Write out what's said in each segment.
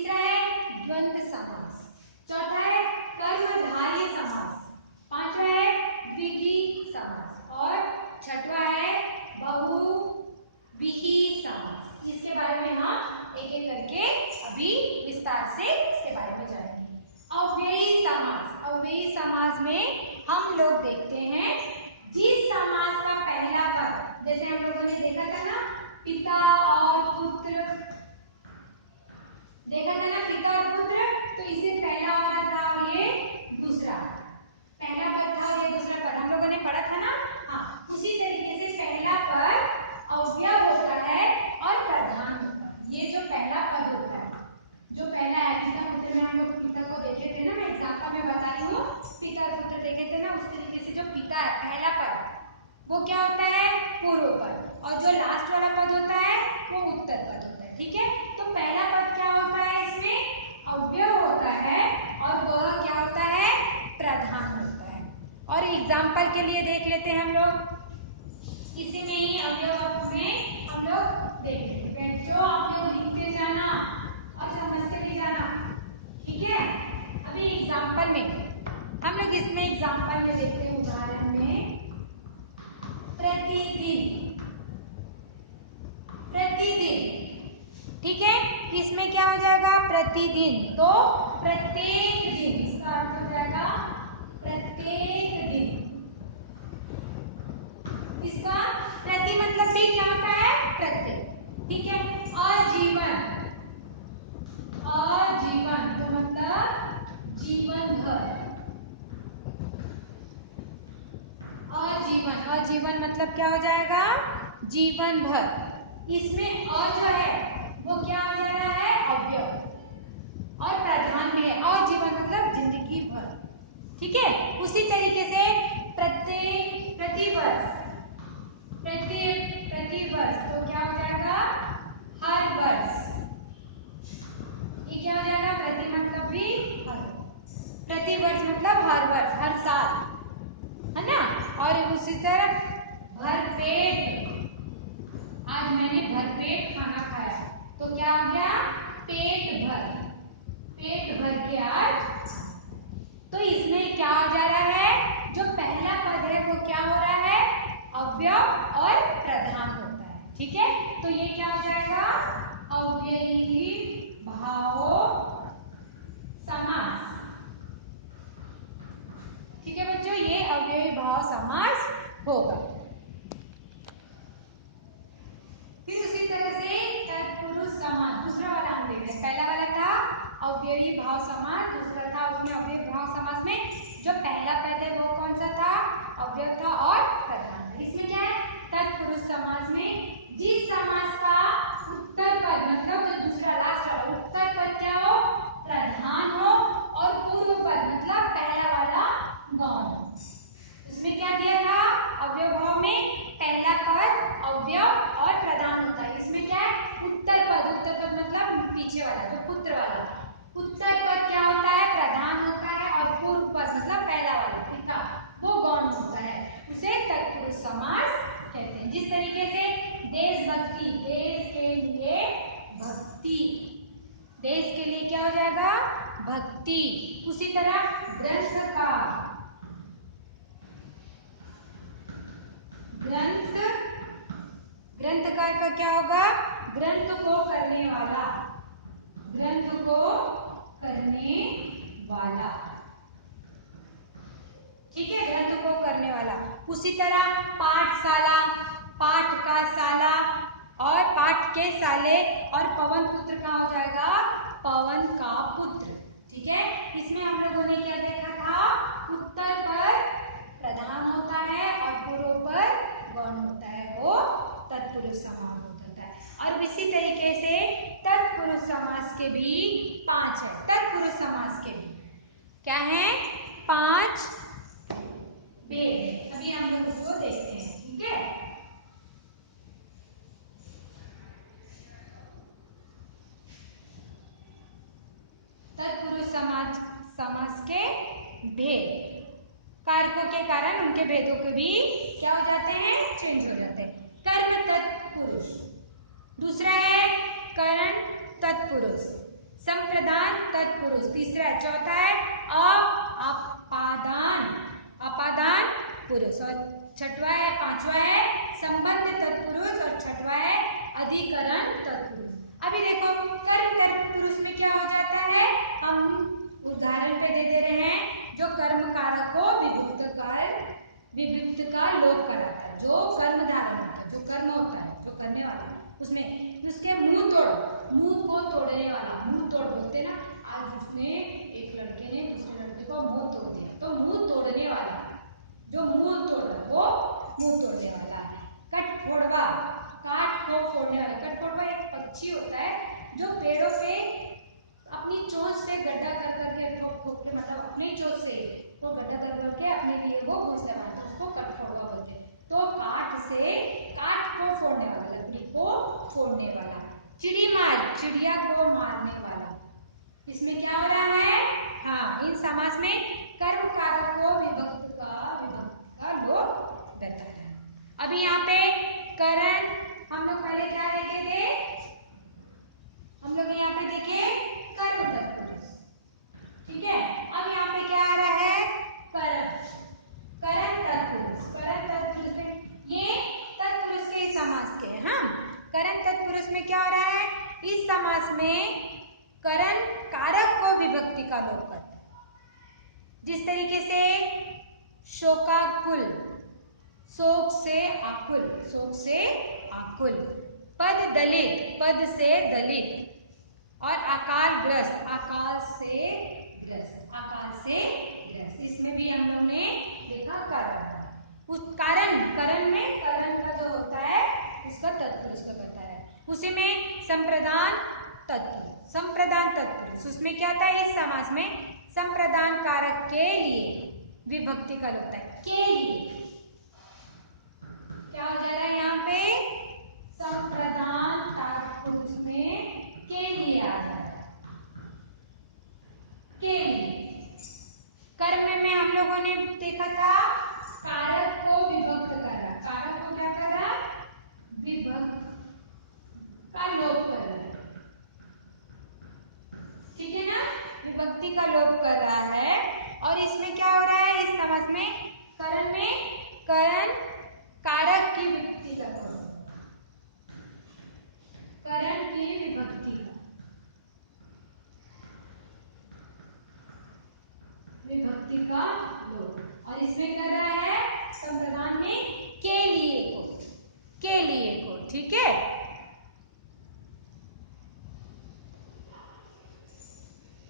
तीसरा है द्वंद्व समास, चौथा है कर्मधारय समास, पांचवा है द्विघी समास और छठवा है बहुव्रीहि समास। इसके बारे में हम एक एक करके अभी विस्तार से इसके बारे में जानेंगे। अव्ययी समास, अव्ययी समास में हम लोग देखते हैं जिस समास का पहला पद, जैसे हम लोगों ने देखा था ना पिता और पुत्र, देखा था ना पिता और पुत्र, तो इसे पहला वाला था और ये दूसरा, पहला पद था और ये दूसरा पद हम लोगों ने पढ़ा था ना। हाँ, उसी तरीके से पहला पद अव्यय होता है और प्रधान होता है। ये जो पहला पद होता है, जो पहला है पिता पुत्र में हम लोग पिता को देखे थे ना, मैं एग्जाम्पल में बता रही हूँ, पिता और पुत्र देखे थे ना, उस तरीके से जो पिता है पहला पद वो क्या होता है पूर्व पद, और जो लास्ट वाला पद होता है वो उत्तर पद होता है। ठीक है, तो पहला पद क्या होता है, इसमें अव्यय होता है और वह क्या होता है प्रधान होता है। और एग्जाम्पल के लिए देख लेते हैं हम लोग, इसी में ही अव्यय में हम लोग देख लेते हैं, जो आप लोग लिखते जाना और समझते भी जाना। ठीक है, अभी एग्जाम्पल में हम लोग इसमें एग्जाम्पल में देखते हैं, उदाहरण में प्रतिदिन, प्रतिदिन। ठीक है, इसमें क्या हो जाएगा प्रतिदिन, तो प्रत्येक दिन, इसका अर्थ हो जाएगा प्रत्येक दिन। इसका प्रति मतलब भी क्या होता है प्रत्येक। ठीक है, आजीवन, आजीवन तो मतलब जीवन भर, आजीवन, आजीवन मतलब क्या हो जाएगा जीवन भर। इसमें अ जो है वो क्या हो जा रहा है अव्यय, और प्रधान भी है, आजीवन मतलब जिंदगी भर। ठीक है, उसी तरीके से प्रत्येक, प्रतिवर्ष, प्रतिवर्ष तो क्या हो जाएगा हर वर्ष, ये क्या हो जाएगा प्रति मतलब भी हर, प्रतिवर्ष मतलब हर वर्ष, हर साल, है ना। और उसी तरह भरपेट, आज मैंने भरपेट खाना खाया, तो क्या हो गया पेट भर, पेट भर के आज। तो इसमें क्या हो जा रहा है, जो पहला पद है वो क्या हो रहा है अव्यय और प्रधान होता है। ठीक है, तो ये क्या हो जाएगा अव्ययी भाव समास। ठीक है बच्चों, ये अव्ययी भाव समास होगा। फिर उसी तरह से तत्पुरुष समास, दूसरा वाला हम देख रहे हैं, पहला वाला था अव्ययी भाव समास, दूसरा था उसमें अव्ययी भाव समास में जो पहला पद है वो कौन सा था अव्यय था और प्रधान था। इसमें क्या है तत्पुरुष समास में जिस समास का उत्तर पद मतलब जो दूसरा लास्ट वाला उत्तर पद क्या हो प्रधान हो और पूर्व पद मतलब पहला वाला गौण हो। इसमें क्या दिया था अव्यय भाव में पहला पद अव्यय और प्रधान होता है। इसमें क्या है उत्तर पद मतलब पीछे वाला जो पुत्र वाला, उत्तर पद क्या होता है प्रधान होता है और पूर्व पद मतलब पहला वाला पिता वो गौण होता है, उसे तत्पुरुष समास कहते हैं। जिस तरीके से देशभक्ति, देश के लिए भक्ति, देश के लिए क्या हो जाएगा भक्ति। उसी तरह ग्रंथकार, ग्रंथकार का क्या होगा ग्रंथ को करने वाला, ग्रंथ को करने वाला। ठीक है, ग्रंथ को करने वाला। उसी तरह पाठशाला, पाठ का शाला और पाठ के साले, और पवन पुत्र का हो जाएगा पवन का पुत्र। ठीक है, इसमें हम लोगों ने क्या देखा था उत्तर पर प्रधान होता है और पूर्व पर गौण होता है, वो तत्पुरुष समास होता है। और इसी तरीके से तत्पुरुष समास के भी 5 है, तत्पुरुष समास के भी क्या है 5 भेद, अभी हम लोग उसको देखते हैं। ठीक है, तत्पुरुष समास के भेद, कारकों के कारण उनके भेदों के भी क्या हो जाते हैं चेंज हो जाते हैं। कर्म तत्पुरुष, दूसरा है करण तत्पुरुष, संप्रदान तत्पुरुष। तीसरा है, चौथा है अपादान, अपादान पुरुष। और छठवा है, पांचवा है संबंध तत्पुरुष और छठवा है अधिकरण तत्पुरुष। अभी देखो कर्म तत्पुरुष में क्या हो जाता है, हम उदाहरण पे दे रहे हैं, जो कर्म कारक को विभुक्त का लोप कराता है, जो कर्म धारण होता है, जो कर्म होता है, जो करने वाला उसमें उसके मुंह को तोड़ने वाला, मुंह तोड़ बोलते ना, आज उसने एक लड़के ने दूसरे लड़के को मुंह तोड़ दिया, तो मुंह तोड़ने वाला, जो मुंह तोड़ रहा है वो मुंह तोड़ने वाला। कटफोड़वा, काट को फोड़ने वाला। कटफोड़वा एक पक्षी होता है जो पेड़ों पे अपनी चोंच से गड्ढा कर करके ठोक के, मतलब अपनी चोंच से वो गड्ढा कर करके अपने लिए वो घोंसला बनाता है, उसको कटफोड़वा बोलते हैं। तो काट को फोड़ने वाला, लकड़ी को फोड़ने वाला। चिड़ीमार, चिड़िया को मारने वाला। इसमें क्या हो रहा है, हाँ, इन समास में कर्म कारक को विभक्त का लोप बता रहा है। अभी यहाँ पे करण, हम लोग पहले क्या देखे थे, हम लोग यहाँ पे देखे कर्म तत्पुरुष, ठीक है। अब यहाँ पे क्या आ रहा है, करण, करण तत्पुरुष। करण तत्पुरुष में ये तत्पुरुष के समास के हैं, हाँ। करण तत्पुरुष में क्या हो रहा है, इस समास में करण कारक को विभक्ति का लोप करता है। जिस तरीके से शोकाकुल, शोक से आकुल, शोक से आकुल। पद दलित, पद से दलित। और अकालग्रस्त, अकाल से ग्रस्त, अकाल से ग्रस्त। इसमें भी हम लोग ने देखा कारण। उस करण में करण का जो होता है उसका तत्पुरुष का बताया है। उसी में संप्रदान तत्पुरुष, संप्रदान तत्पुरुष, उसमें क्या होता है, इस समास में संप्रदान कारक के लिए विभक्ति का होता है, के लिए। क्या हो जा रहा है यहाँ पे, संप्रदान तत्पुरुष में के लिए आ जा रहा है, के लिए। कर्म में हम लोगों ने देखा था कारक को विभक्त करना, कारक को क्या कर रहा, विभक्त का लोप कर रहा है, ठीक है ना, विभक्ति का लोप कर रहा है। और इसमें क्या हो रहा है, इस समास में करण कारक की विभक्ति कर रहा है, करण की विभक्ति का लोप। और इसमें कर रहा है संप्रदान में के लिए को, ठीक है।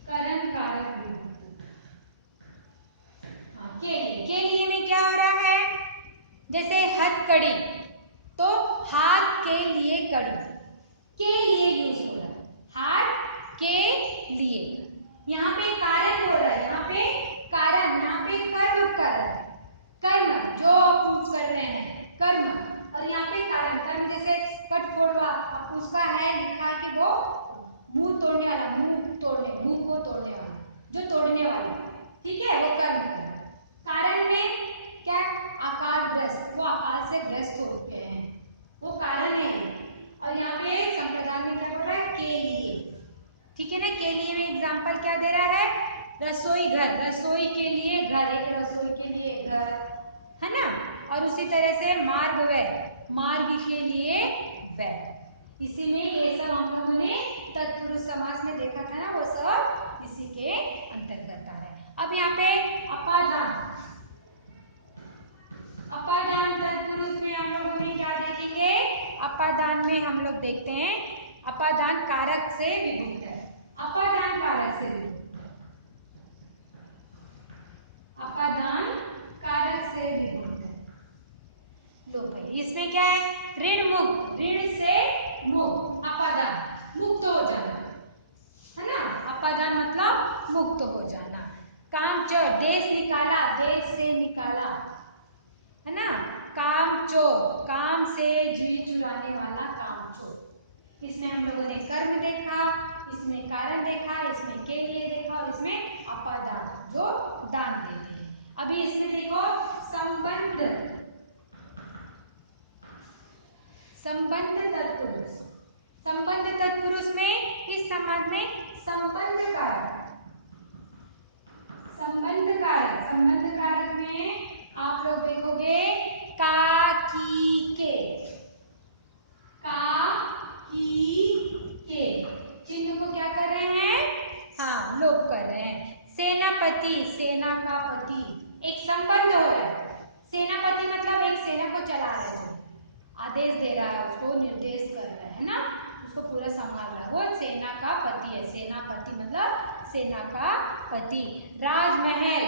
करण कारक विभक्ति, के लिए में क्या हो रहा है, जैसे हथकड़ी, तो हाथ के लिए कड़ी, के लिए यूज हो रहा है, हाथ के लिए। यहाँ पे कारण हो रहा है, यहाँ पे कारण, यहाँ पे कर्म कर रहा है, कर्म जो आप कर रहे हैं कर्म। और यहाँ पे कारण, कर्म जैसे कटफोड़वा, उसका है लिखा कि वो मुंह तोड़ने वाला, मुंह को तोड़ने वाला, जो तोड़ने वाला, ठीक है, वो कर्म कर। कारण में क्या, अकालग्रस्त, वो अकाल से ग्रस्त हो चुके हैं, वो कारण है। और यहाँ पे संप्रदान में क्या बोल रहा है, के लिए, ठीक है ना। के लिए में एग्जांपल क्या दे रहा है, रसोई घर, रसोई के लिए घर, एक रसोई के लिए घर, है ना। और उसी तरह से मार्ग व्यय, मार्ग के लिए व्यय। इसी में ये सब हम लोगों ने तत्पुरुष समास में देखा था ना, वो सब इसी के अंतर्गत आ रहा है। अब यहाँ पे अपादान, अपादान तत्पुरुष में हम लोगों ने क्या देखेंगे, अपादान में हम लोग देखते हैं अपादान कारक से विभक्त है, अपादान कारक से विभक्त है, अपादान कारक से विभक्त है, लोप है। इसमें क्या है, ऋण मुक्त, ऋण से मुक्त, अपादान मुक्त हो जाना, है ना, अपादान मतलब मुक्त हो जाना। कामचोर, देश निकाला, देश से निकाला, है ना। काम चोर, काम से जी चुराने वाला काम चोर। इसमें हम लोगों ने कर्म देखा, इसमें कारण देखा, इसमें के लिए देखा, और इसमें अपादान जो दान देते हैं। अभी इसमें देखो संबंध, संबंध तत्पुरुष, संबंध तत्पुरुष में इस समाज में संबंध आप लोग देखोगे का की के, का की के चिन्ह को क्या कर रहे हैं, हाँ लोप कर रहे हैं। सेनापति, सेना का पति, एक संबंध हो रहा है। सेनापति मतलब एक सेना को चला रहा है, आदेश दे रहा है, उसको निर्देश कर रहा है ना, उसको पूरा संभाल रहा है, वो सेना का पति है। सेनापति मतलब सेना का पति। राजमहल,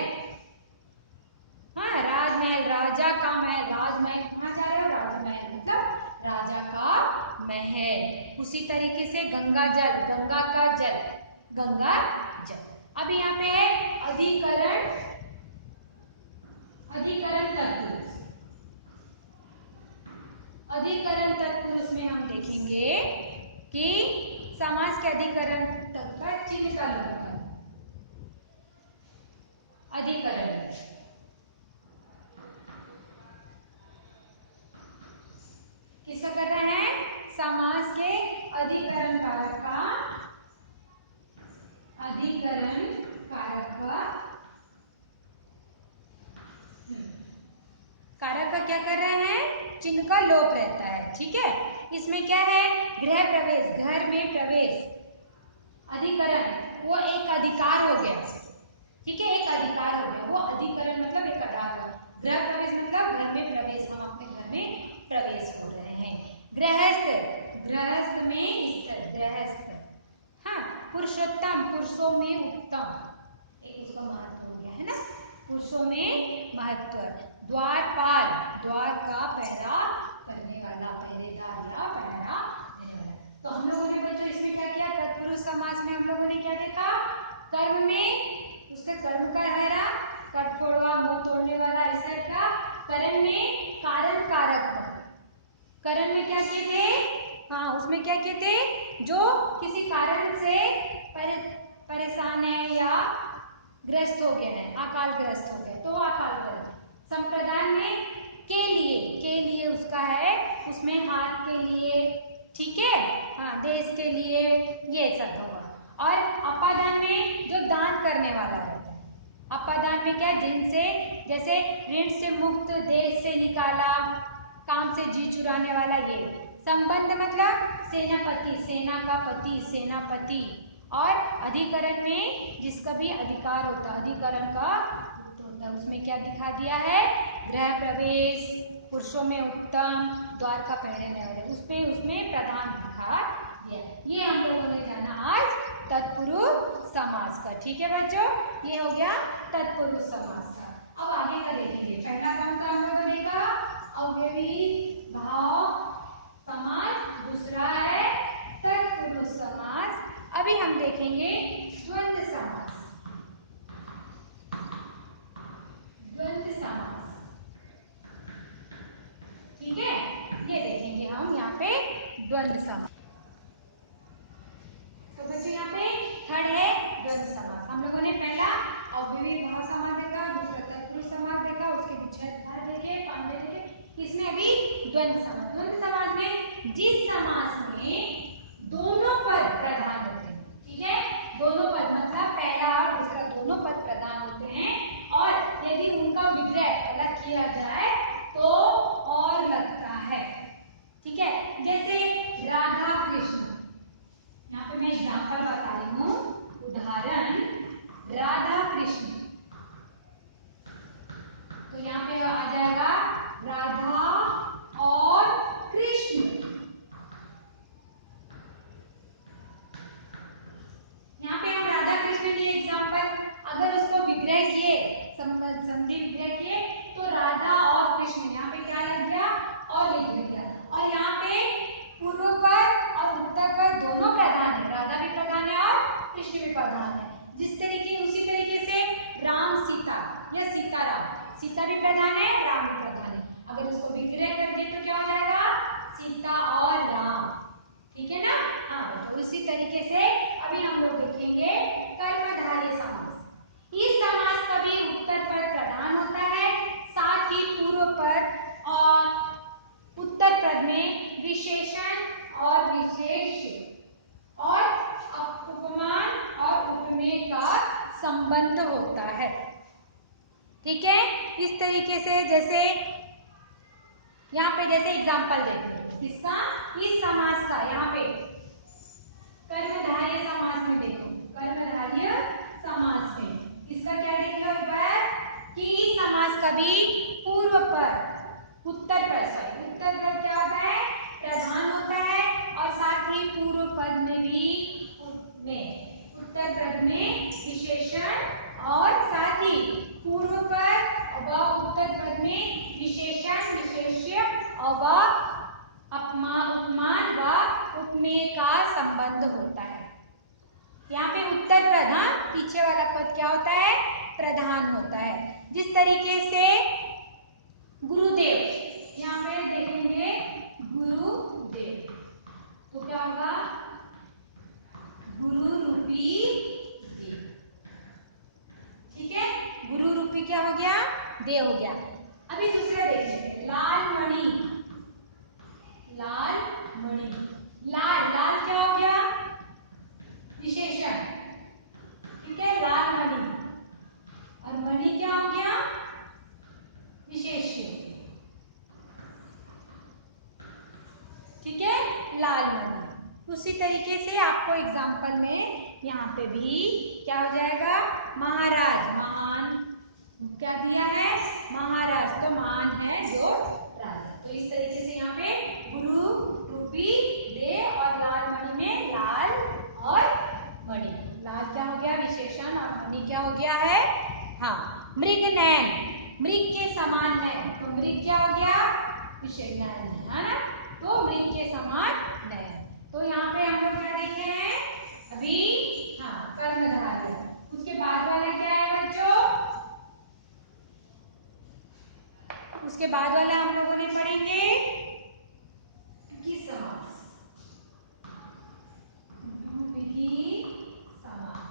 हाँ राजमहल, राजा का महल, राजमहल कहाँ जा रहे हो, राजमहल मतलब राजा का महल। उसी तरीके से गंगा जल, गंगा का जल, गंगा जल। अब यहाँ पे है अधिकरण, अधिकरण तत्पुरुष। अधिकरण तत्पुरुष में हम देखेंगे कि समास के अधिकरण तक का चिन्ह का लोप है। अधिकरण किसका कर रहे हैं, समास के अधिकरण कारक का, अधिकरण कारक का, कारक का क्या कर रहे हैं, चिन्ह का लोप रहता है। ठीक है, इसमें क्या है, गृह प्रवेश, घर में प्रवेश। अधिकरण वो एक अधिकार हो गया, ठीक है, एक अधिकार हो गया, वो अधिकरण मतलब एक अधिकार। गृह प्रवेश मतलब घर में प्रवेश, हम अपने घर में प्रवेश हो रहे हैं। गृहस्थ, गृहस्थ में स्थित, गृहस्थ, हाँ पुरुषोत्तम, पुरुषों में उत्तम, एक उसका महत्व हो गया है ना, पुरुषों में महत्व। द्वारपाल, द्वार का पहरा करने वाला, पहरेदार या पहरा देने वाला। तो हम लोगों ने बच्चों इसमें क्या किया, तत्पुरुष समास में हम लोगों ने क्या देखा, कर्म में उसके कर्म का हरा, कटफोड़वा मुंह तोड़ने वाला इस टाइप का। करण में कारण कारक, करण में क्या किए थे, हाँ उसमें क्या किए थे, जो किसी कारण से परेशान है या ग्रस्त हो गया है, अकाल ग्रस्त हो गया, तो अकाल ग्रस्त। संप्रदान में के लिए उसका है, उसमें हाथ के लिए, ठीक है, हाँ देश के लिए, ये सब होगा। और अपादान में जो दान करने वाला रहता है, अपादान में क्या, जिनसे जैसे ऋण से मुक्त, देश से निकाला, काम से जी चुराने वाला, ये। संबंध मतलब सेनापति, सेना का पति, सेनापति। और अधिकरण में जिसका भी अधिकार होता है, अधिकरण का होता है, उसमें क्या दिखा दिया है, गृह प्रवेश, पुरुषों में उत्तम, द्वार का पहरेने वाले, उसमें प्रधान दिखा दिया। ये हम लोगों ने जाना आज तत्पुरुष समास का। ठीक है बच्चों, ये हो गया तत्पुरुष समास का। अब आगे का देखेंगे, पहला कौन सा हम लोगों ने देखा, अव्ययी भाव समास, दूसरा है तत्पुरुष समास। अभी हम देखेंगे द्वंद्व समास, द्वंद्व समास, ठीक है, ये देखेंगे हम यहाँ पे द्वंद्व समास। तो बच्चों यहाँ पे थर्ड है द्वंद्व समास। हम लोगों ने पहला अव्ययी भाव समास देखा, दूसरा तत्पुरुष समास देखा, उसके पीछे देखे, पांडे देखे, इसमें अभी द्वंद्व समास। द्वंद्व समास में जिस समास में दोनों पद प्रधान होते हैं, ठीक है, दोनों पद मतलब पहला और दूसरा दोनों पद प्रधान होते हैं, और यदि उनका विग्रह अलग किया जाए तो और लगता है, ठीक है, जैसे राधा कृष्ण, यहाँ पे मैं एग्जाम्पल बता रही हूँ, उदाहरण राधा कृष्ण, तो यहाँ पे आ जाएगा राधा और कृष्ण। यहाँ पे हम राधा कृष्ण की एग्जाम्पल, अगर उसको विग्रह किए, संधि विग्रह किए, तो राधा और कृष्ण, यहाँ पे क्या लग गया, और लिख दिया। और यहाँ पे पूर्व पद और उत्तर पद दोनों प्रधान है, राधा भी प्रधान है और कृष्ण भी प्रधान है। जिस तरीके, उसी तरीके से राम सीता या सीता राम, सीता भी प्रधान है, राम भी प्रधान है, अगर उसको विग्रह कर दिए तो क्या हो जाएगा, सीता और राम, ठीक है ना, हाँ। तो इसी तरीके से अभी हम लोग देखेंगे कर्मधारय समास। इस समास का भी उत्तर पद प्रधान होता है, साथ ही पूर्व पद और उत्तर पद में विशेषण और विशेष और उपमान और उपमेय का संबंध होता है। ठीक है, इस तरीके से जैसे यहाँ पे जैसे एग्जाम्पल देखो इसका, इस समास का यहाँ पे कर्मधारय समास में देखो, कर्मधारय समास में इसका क्या देखो एक बार कि इस समास का भी पूर्व पद उत्तर पद क्या होता है, प्रधान होता है और साथ ही पूर्व पद में भी उत्तर पद में विशेषण और साथ ही पूर्व पद व उत्तर पद में विशेषण विशेष्य और उपमान व उपमेय का संबंध होता है। यहाँ पे उत्तर प्रधान, पीछे वाला पद क्या होता है, प्रधान होता है। जिस तरीके से गुरुदेव, यहाँ पे देखेंगे गुरुदेव तो क्या होगा, गुरु रूपी देव। ठीक है, गुरु रूपी क्या हो गया, देव हो गया। अभी दूसरा देखिए, लाल मणि, लाल मणि, लाल लाल क्या हो गया, विशेषण। ठीक है, लाल मणि और मणि क्या हो गया, विशेष्य। ठीक है, लाल मणि। उसी तरीके से आपको एग्जाम्पल में यहाँ पे भी क्या हो जाएगा, महाराज, महान क्या दिया है, महाराज तो महान है जो राजा। तो इस तरीके से यहाँ पे गुरु रूपी देव और लाल मणि में लाल और मणि, लाल क्या हो गया, विशेषण और मणि क्या हो गया है, हाँ, मृग नयन, मृग के समान है तो मृग क्या हो गया, विशेषण है ना, तो मृग के समान नयन। तो यहाँ पे हम लोग क्या देखे हैं अभी, हाँ, कर्मधारय। उसके बाद वाला क्या है बच्चों, उसके बाद वाला हम लोगों ने पढ़ेंगे किस समास, द्विविधि समास,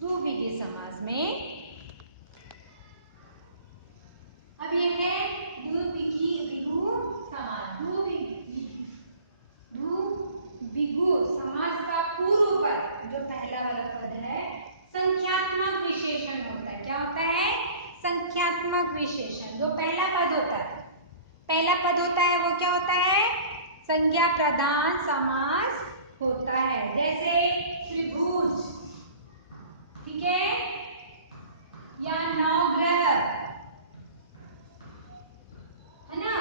द्विविधि समास में अब ये है द्विविधि समास। द्विविधि समास का पूर्व पद जो पहला वाला पद है संख्यात्मक विशेषण होता है। क्या होता है, संख्यात्मक विशेषण। जो पहला पद होता है, पहला पद होता है वो क्या होता है, संज्ञा प्रधान समास होता है। जैसे त्रिभुज, ठीक है, या नवग्रह है ना,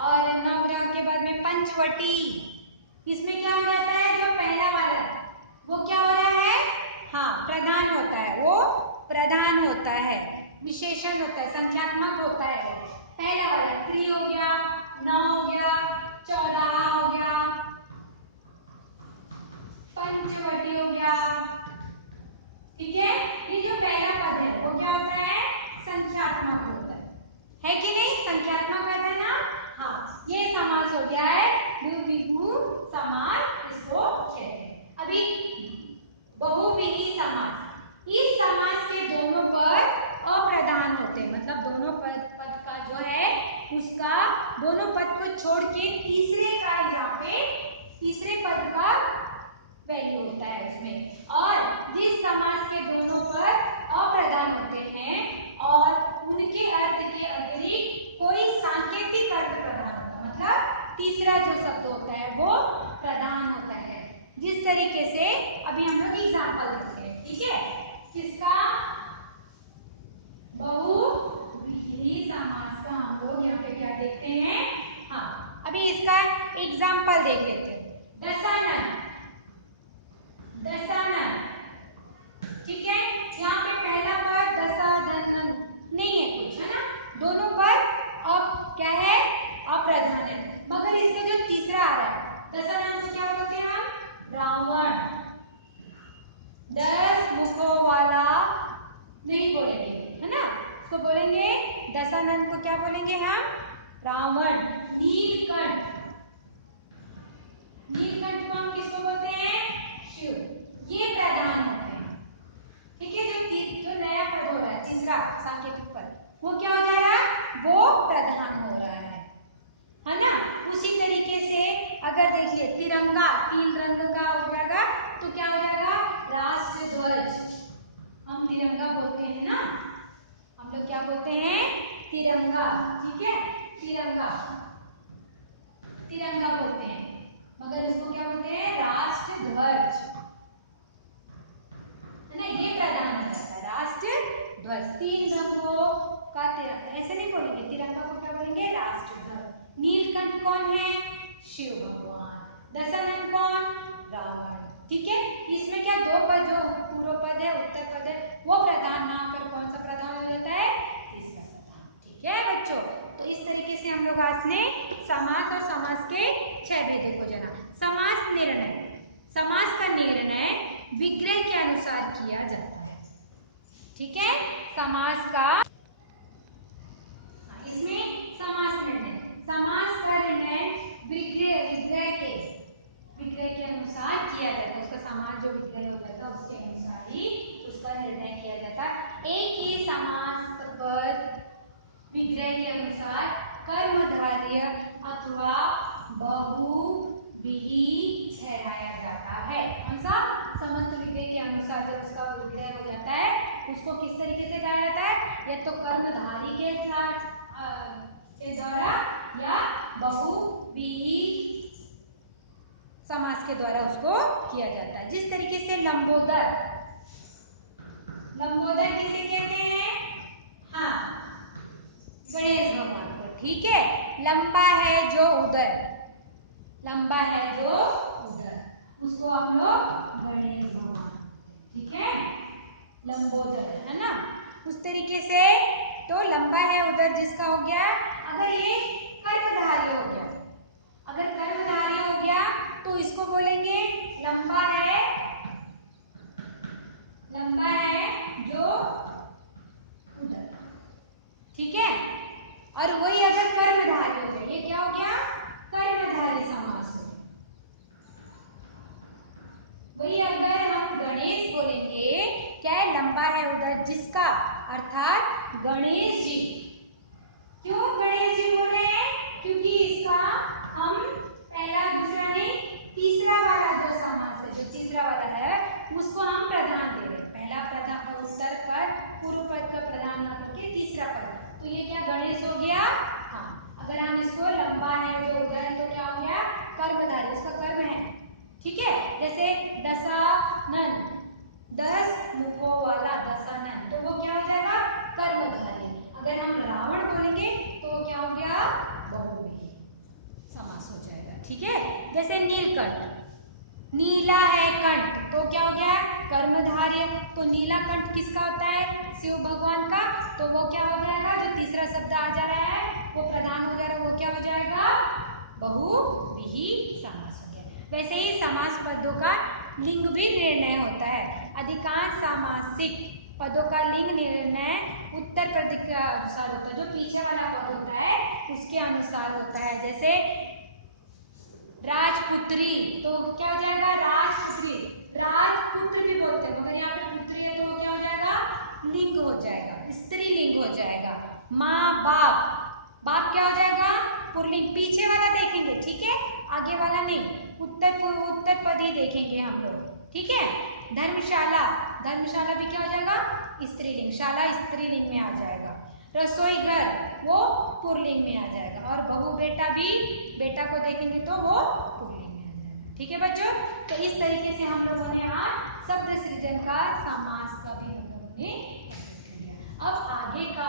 और नवग्रह के बाद में पंचवटी, इसमें क्या हो जाता है, जो पहला वाला वो क्या हो रहा है, हाँ, प्रधान होता है, वो प्रधान होता है, विशेषण होता है, संख्यात्मक होता है। वो पहला वाला त्रि हो गया, 9 हो गया, 14 हो गया, पंचवटी हो गया। ठीक है, ये जो पहला पद है वो क्या होता है, संख्यात्मक होता है कि नहीं, संख्यात्मक होता है ना, हाँ, ये समास हो गया है द्विविधि समास, इसको कहते हैं। अभी बहुविधि समास, इस समास के दोनों पद अप्रधान होते हैं, मतलब दोनों पद का जो है उसका दोनों पद को छोड़ के तीसरे का, यहाँ पे तीसरे पद का वैल्यू होता है उसमें। और जिस समास के दोनों पद अप्रधान होते हैं और उनके अर्थ के अतिरिक्त कोई सांकेतिक अर्थ प्रधान होता है, मतलब तीसरा जो शब्द होता है वो प्रधान होता है। जिस तरीके से अभी हम लोग एग्जाम्पल देखते हैं, ठीक है, किसका, बहुविधि समास का हम लोग यहाँ पे क्या देखते हैं, हाँ, अभी इसका एग्जाम्पल देख लेते हैं। दशानन, दशानन, ठीक है, यहाँ पे पहला पद दशानन नहीं है कुछ, है ना, दोनों पद अब क्या है, अप्रधान है, मगर इसका जो तीसरा आ रहा है दशानन को क्या बोलते हैं हम, रावण। 10 मुखों वाला नहीं बोलेंगे, है ना, उसको बोलेंगे दशानन को क्या बोलेंगे हम, रावण। नीलकंठ, नीलकंठ को हम किसको बोलते हैं, शिव, ये प्रधान होते हैं। ठीक है, जो नया पद हो रहा है तीसरा सांकेतिक पद, वो क्या हो जा रहा है, वो प्रधान हो रहा है ना। उसी तरीके से अगर देखिए तिरंगा 3 रंग का हो जाएगा तो क्या हो जाएगा, राष्ट्र ध्वज, तिरंगा, ठीक है, तिरंगा, तिरंगा बोलते हैं, मगर इसको क्या बोलते हैं, राष्ट्र ध्वज, है ना, ये प्रधान हो जाता है राष्ट्र ध्वज। 3 धब्बों का तिरंगा, ऐसे नहीं बोलेंगे, तिरंगा को क्या बोलेंगे, राष्ट्र ध्वज। नीलकंठ कौन है, शिव भगवान। दशानन कौन, रावण, ठीक है। इसमें क्या दो पद, जो पूर्व पद है उत्तर पद है, वो प्रधान ना होकर कौन सा प्रधान हो जाता है, तीसरा प्रधान, ठीक है बच्चों। तो इस तरीके से हम लोग आज ने समास और समास के 6 भेदों को जाना। समास निर्णय, समास का निर्णय विग्रह के अनुसार किया जाता है, ठीक है। समास का, इसमें समास निर्णय, समास का निर्णय विग्रह के अनुसार किया जाता है, उसका समास जो विग्रह हो जाता है उसके अनुसार ही उसका निर्णय किया जाता है। एक ही समास पद विग्रह के अनुसार कर्मधारय अथवा बहुव्रीहि ठहराया जाता है। कौन सा, समस्त विग्रह के अनुसार जब उसका विग्रह हो जाता है उसको किस तरीके से जाना जाता है, या तो कर्मधारी के द्वारा या बहुव्रीहि समास के द्वारा उसको किया जाता है। जिस तरीके से लंबोदर, लंबोदर किसे कहते हैं, हाँ, गणेश भगवान को, ठीक है। लंबा है जो उदर, लंबा है जो उदर, उसको हम लोग गणेश भगवान, ठीक है, लंबोदर, है ना। उस तरीके से तो लंबा है उदर जिसका हो गया, अगर ये कर्मधारी हो गया, अगर कर्मधारी हो गया तो इसको बोलेंगे लंबा है, लंबा है जो उदर, ठीक है। और वही अगर कर्मधारी हो गया, ये क्या हो गया, कर्मधारी समास है। वही अगर हम गणेश बोलेंगे, क्या है, लंबा है उधर जिसका, अर्थात गणेश जी। क्यों गणेश जी बोल रहे हैं, क्योंकि इसका हम पहला दूसरा नहीं तीसरा वाला जो समास है, जो तीसरा वाला है उसको हम प्रधान दे रहे हैं। पहला प्रधान उत्तर पद पूर्व पद का प्रधान ना करके तीसरा पद, तो ये क्या गणेश हो गया, हाँ। अगर हम इसको लंबा है जो उधर है तो क्या हो गया, कर्मधारी, उसका कर्म है, ठीक है। जैसे दशानन, 10 मुखों वाला दशानन, तो वो क्या हो जाएगा, कर्मधारी। अगर हम रावण बोलेंगे तो क्या हो गया, बहुव्रीहि समास हो जाएगा, ठीक है। जैसे नीलकंठ, नीला है कंठ, तो क्या हो गया, कर्मधारय, तो नीला कंठ किसका होता है, शिव भगवान का, तो वो क्या हो जाएगा, जो तीसरा शब्द आ जा रहा है वो प्रधान हो जा रहा है, वो क्या हो जाएगा, बहुव्रीहि समास हो गया। वैसे ही समास पदों का लिंग भी निर्णय होता है। अधिकांश सामासिक पदों का लिंग निर्णय उत्तर पद के अनुसार होता है, जो पीछे वाला पद होता है उसके अनुसार होता है। जैसे राजपुत्री, तो क्या हो जाएगा, राजपुत्री, राजपुत्र भी बोलते हैं, मगर यहाँ पे पुत्री है तो वो क्या हो जाएगा, लिंग हो जाएगा, स्त्रीलिंग हो जाएगा। माँ बाप, बाप क्या हो जाएगा, पुल्लिंग। पीछे वाला देखेंगे, ठीक है, आगे वाला नहीं, उत्तर पद ही देखेंगे हम लोग, ठीक है। धर्मशाला, धर्मशाला भी क्या हो जाएगा, स्त्रीलिंग, शाला स्त्रीलिंग में आ जाएगा। रसोई घर वो पुल्लिंग में आ जाएगा, और बहू बेटा भी, बेटा को देखेंगे तो वो पुल्लिंग में आ जाएगा, ठीक है बच्चों। तो इस तरीके से हम लोगों ने आज शब्द सृजन का, समास का भी हम लोगों ने। अब आगे का